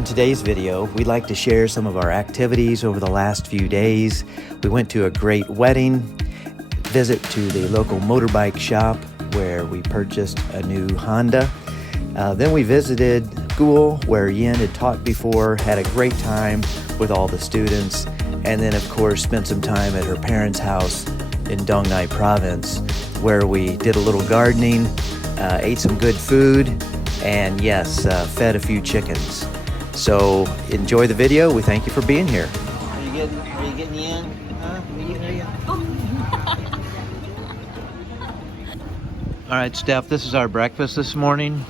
In today's video, we'd like to share some of our activities over the last few days. We went to a great wedding, visit to the local motorbike shop where we purchased a new Honda. Then we visited school where Yin had taught before, had a great time with all the students, and then of course spent some time at her parents' house in Dong Nai province where we did a little gardening, ate some good food, and yes, fed a few chickens. So enjoy the video. We thank you for being here. Are you getting Yin? Huh? Are you getting Yin? All right, Steph, this is our breakfast this morning.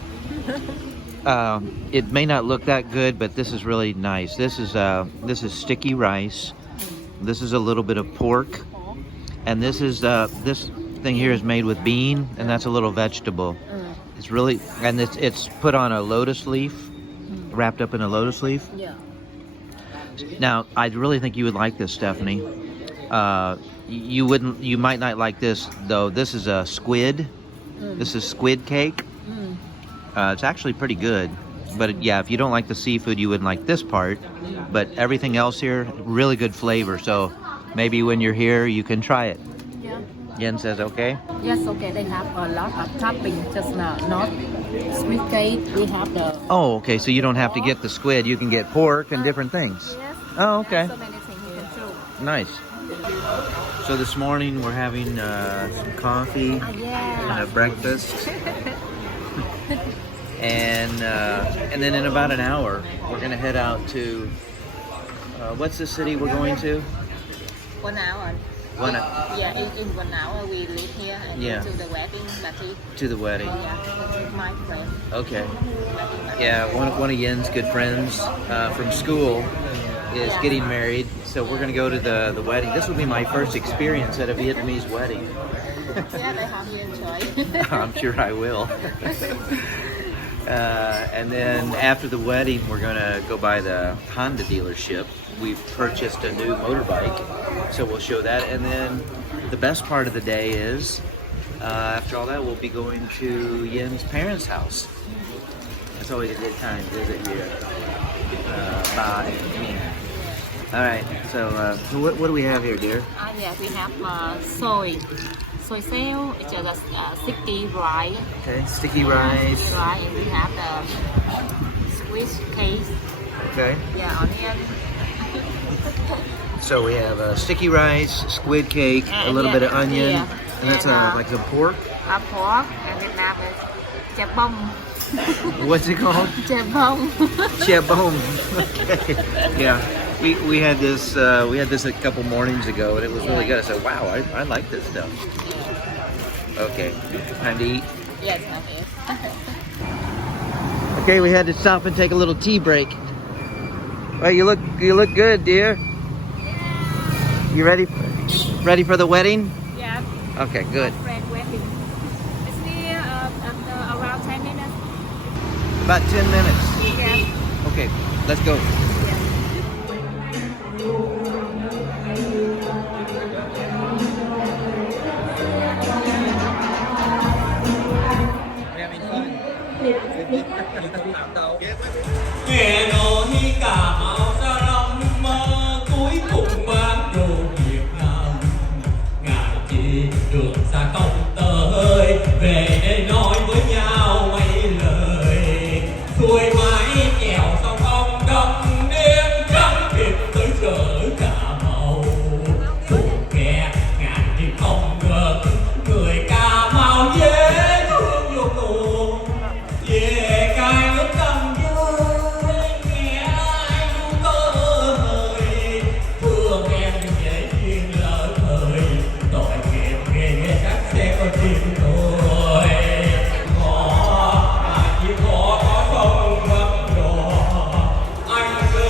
It may not look that good, but this is really nice. This is sticky rice. This is a little bit of pork, and this thing here is made with bean, and that's a little vegetable. It's really, and it's put on a lotus leaf, wrapped up in a lotus leaf. Yeah. Now, I really think you would like this, Stephanie. You might not like this though. This is a squid. This is squid cake. It's actually pretty good, but yeah, if you don't like the seafood, you wouldn't like this part. But everything else here, really good flavor. So maybe when you're here, you can try it. Yeah. Yen says okay. Yes, okay. They have a lot of toppings, just not sweet cake. We have the. Oh, okay. So you don't have to get the squid. You can get pork and different things. Yes. Oh, okay. So many things you can choose. Nice. So this morning we're having some coffee and a breakfast. And then in about an hour, we're gonna head out to what's the city we're going to? 1 hour. Yeah, in 1 hour we leave here and go to the wedding. That's it. To the wedding. Yeah, with my friend. Okay. Yeah, one of Yen's good friends from school is getting married, so we're gonna go to the wedding. This will be my first experience at a Vietnamese wedding. Yeah, I hope you enjoy. I'm sure I will. And then after the wedding, we're gonna go by the Honda dealership. We've purchased a new motorbike, so we'll show that. And then the best part of the day is, after all that, we'll be going to Yen's parents' house. It's always a good time to visit here. Ba and me. All right, so what do we have here, dear? Yeah, we have soy cell, it's just sticky rice. Okay, sticky rice. Right, and we have the squid cake. Okay. Yeah, onion. So we have sticky rice, squid cake, a little bit of onion, and that's like some pork. Pork, and Vietnam is chè bông. What's it called? Chè bông. Chè bông. Okay. Yeah. We had this a couple mornings ago, and it was really good. I said, "Wow, I like this stuff." Okay, time to eat. Yes, okay. Okay, we had to stop and take a little tea break. Well, you look good, dear. You ready for the wedding? Yeah. Okay, good. Friend wedding. It's near around 10 minutes. About 10 minutes. Yeah. Okay, let's go. Nghe nói Cà Mau ra lông mơ cuối cùng mang đồ Việt Nam, ngài chỉ đường xa công tới về đây nói với nhau mấy lời xuôi mái chèo sông ông đông đêm trắng kịp tới chợ Cà Mau xuồng ghe ngàn chim không ngờ người Cà Mau dễ thương vô cùng về cai nước Cần Giới nghe ai du tơ hơi thương em dễ duyên lỡ thời tội nghiệp ghê chắc sẽ có chim thôi ngõ chỉ có sông vắng đò anh cứ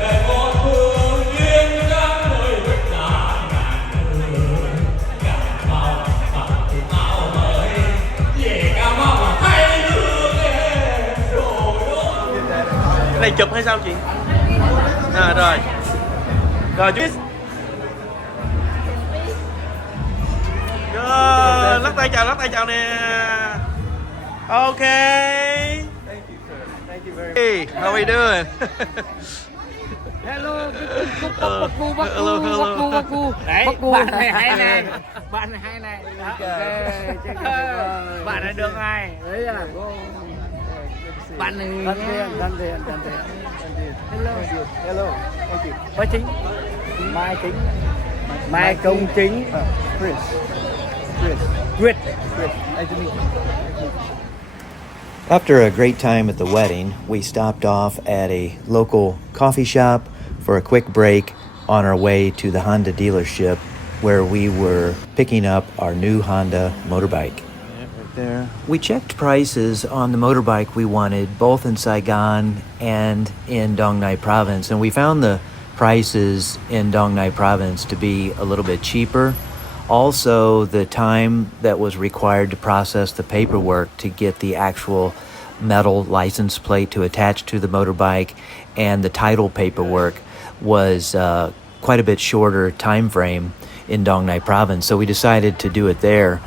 về một phương duyên đang ngồi vất vả ngàn người Cà Mau mặc quần áo mới về Cà Mau mà thấy thương em rồi Cái này chụp hay sao chị? Rồi. Rồi chú. Lắc tay chào nè. Ok. Thank you, sir. Thank you Hey, how we doing? Hello, Hello, hello. Đấy, bạn này hay này, bạn này hay này. Bạn này được này. Đấy à. Bạn này thân thiện. Hello. Bác Chính. Mai Công Chính. Chris. Nice to meet you. After a great time at the wedding, we stopped off at a local coffee shop for a quick break on our way to the Honda dealership where we were picking up our new Honda motorbike. Right there. We checked prices on the motorbike we wanted both in Saigon and in Dong Nai province, and we found the prices in Dong Nai province to be a little bit cheaper. Also, the time that was required to process the paperwork to get the actual metal license plate to attach to the motorbike and the title paperwork was quite a bit shorter time frame in Dong Nai province, so we decided to do it there.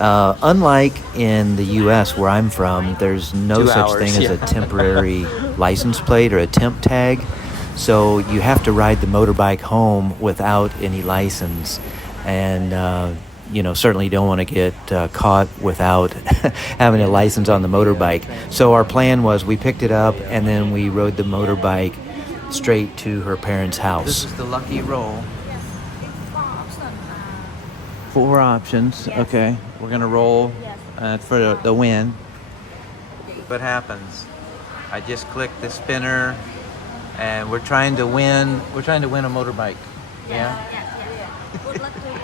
Unlike in the U.S. where I'm from, there's no such thing as a temporary license plate or a temp tag, so you have to ride the motorbike home without any license. And, certainly you don't want to get caught without having a license on the motorbike. So our plan was we picked it up and then we rode the motorbike straight to her parents' house. This is the lucky roll. 4 options. Okay. We're going to roll for the win. What happens? I just click the spinner and we're trying to win a motorbike. Yeah. Good luck to you.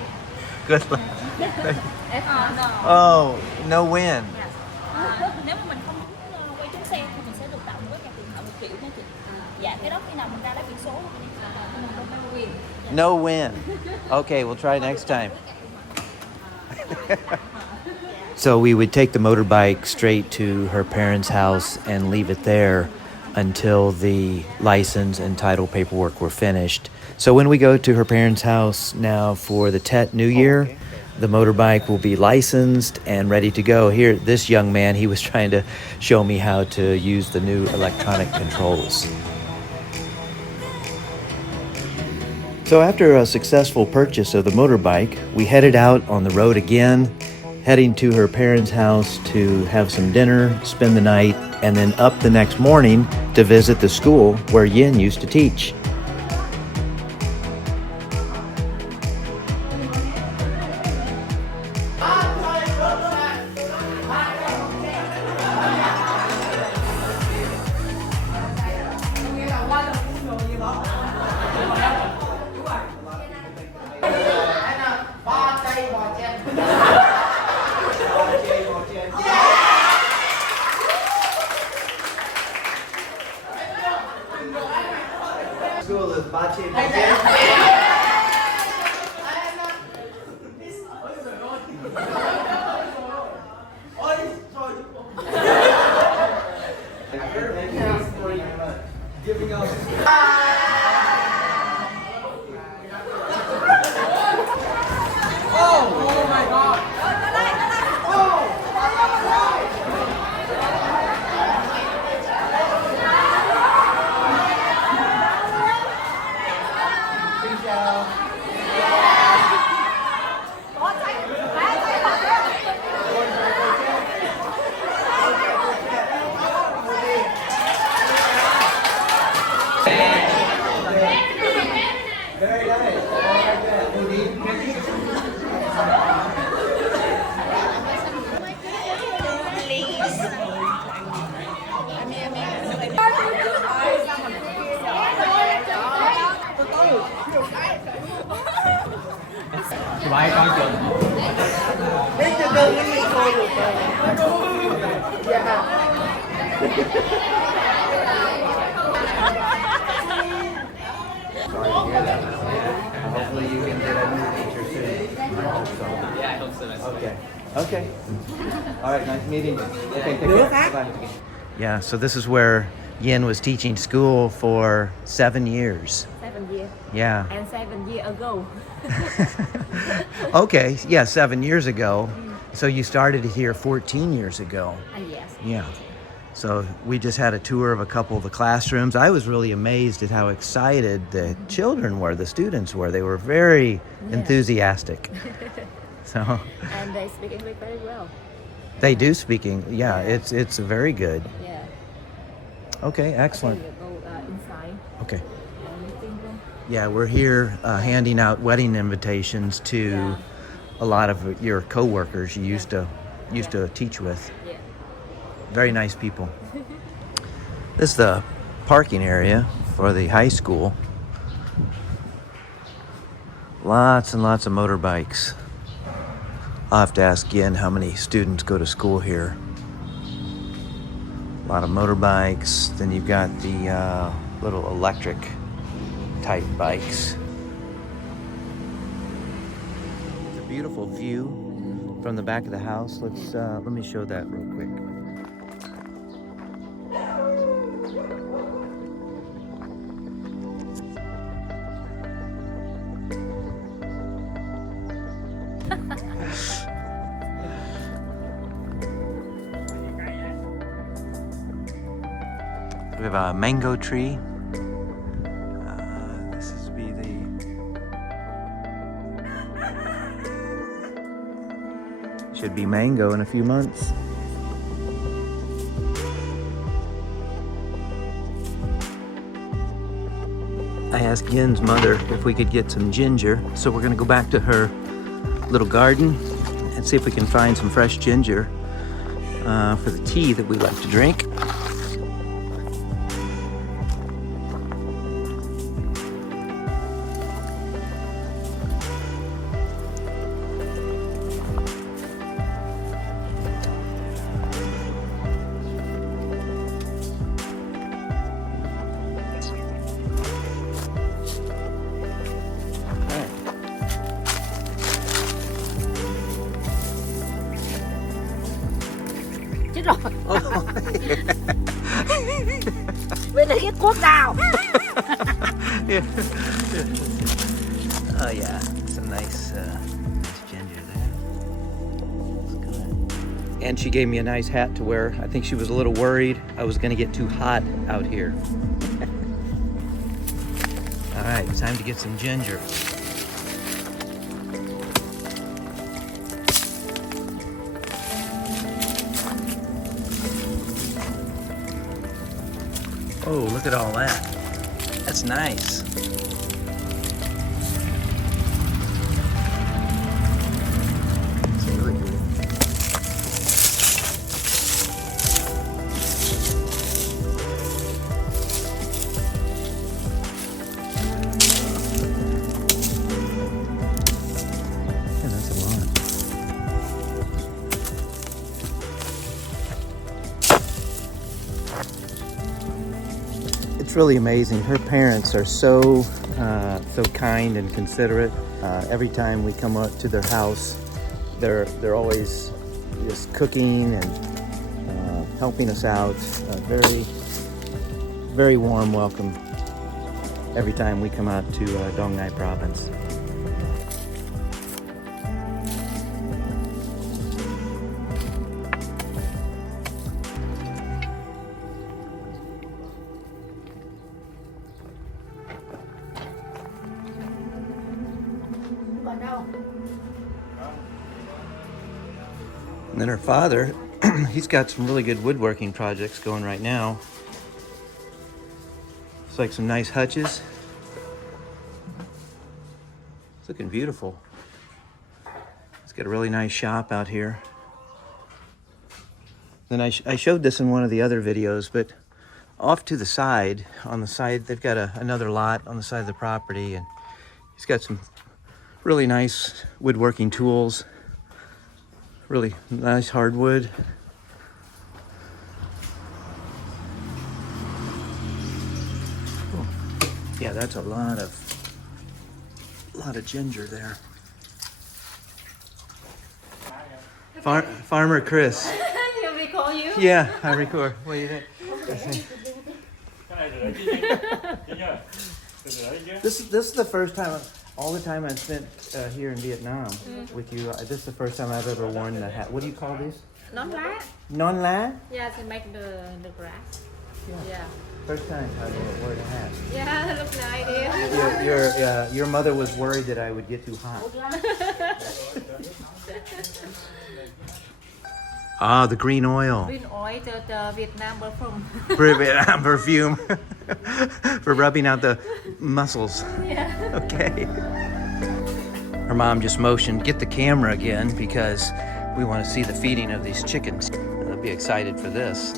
Good luck. No. Oh, no win. Nếu mà mình không quay trúng xe thì mình sẽ được tặng với nhà tiền thọ 1 triệu nha chị. Dạ, cái đó khi nào mình ra lấy biển số mình không mang quyền. No win. Okay, we'll try next time. So we would take the motorbike straight to her parents' house and leave it there until the license and title paperwork were finished. So when we go to her parents' house now for the Tet New Year, the motorbike will be licensed and ready to go. Here, this young man, he was trying to show me how to use the new electronic controls. So after a successful purchase of the motorbike, we headed out on the road again, heading to her parents' house to have some dinner, spend the night, and then up the next morning to visit the school where Yin used to teach. School is Bache giving us. Oh my God! Very nice. Bye con chừng. Đấy từ từ mình ngồi được rồi. Dạ. Sorry to hear that. Hopefully you can get a new teacher soon. Yeah, I hope so. Okay. All right, nice meeting you. Okay, take care. Bye. Yeah, so this is where Yin was teaching school for 7 years. 7 years. Yeah. And 7 years ago. Okay, yeah, 7 years ago. So you started here 14 years ago. Yes. Yeah. So we just had a tour of a couple of the classrooms. I was really amazed at how excited the children were, the students were. They were very enthusiastic. So And they speak English very well. they do speaking. Yeah, it's very good. Yeah. Okay, excellent. Okay, we'll go inside. Okay. Meeting room. Yeah, we're here handing out wedding invitations to a lot of your coworkers you used to teach with. Yeah. Very nice people. This is the parking area for the high school. Lots and lots of motorbikes. I'll have to ask Yin how many students go to school here. A lot of motorbikes. Then you've got the little electric type bikes. It's a beautiful view from the back of the house. Let me show that real quick. We have a mango tree. This is should be mango in a few months. I asked Yin's mother if we could get some ginger, so we're gonna go back to her little garden and see if we can find some fresh ginger for the tea that we like to drink. Chết rồi. Bên này cái cuốc nào? Oh yeah, some nice ginger there. That's good. And she gave me a nice hat to wear. I think she was a little worried I was gonna get too hot out here. All right, it's time to get some ginger. Oh, look at all that. That's nice. It's really good. Yeah, that's a lot. It's really amazing. Her parents are so kind and considerate. Every time we come up to their house, they're always just cooking and helping us out. Very, very warm welcome every time we come out to Dong Nai province. And then her father, he's got some really good woodworking projects going right now. It's like some nice hutches. It's looking beautiful. It's got a really nice shop out here. Then I showed this in one of the other videos, but off to the side, on the side, they've got another lot on the side of the property, and he's got some really nice woodworking tools. Really nice hardwood. Cool. Yeah, that's a lot of ginger there. Farmer Chris. You recall you? Yeah, I record. What do you think? This is the first time. All the time I've spent here in Vietnam with you, this is the first time I've ever worn the hat. What do you call these? Non lá. Non lá? Yeah, to make the grass. Yeah. First time I wore the hat. Yeah, look nice. Your mother was worried that I would get too hot. Ah, the green oil. Green oil, the Vietnam perfume. Vietnam perfume for rubbing out the muscles. Yeah. Okay. Her mom just motioned, get the camera again because we want to see the feeding of these chickens. They'll be excited for this.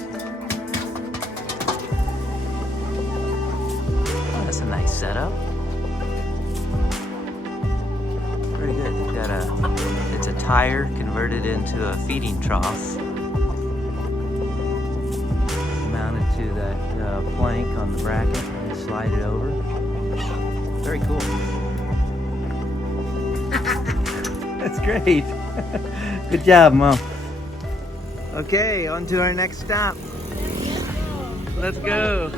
Oh, that's a nice setup. Very good. They've got it's a tire converted into a feeding trough. Mounted to that plank on the bracket and slide it over. Very cool. That's great. Good job, Mom. Okay, on to our next stop. Let's go.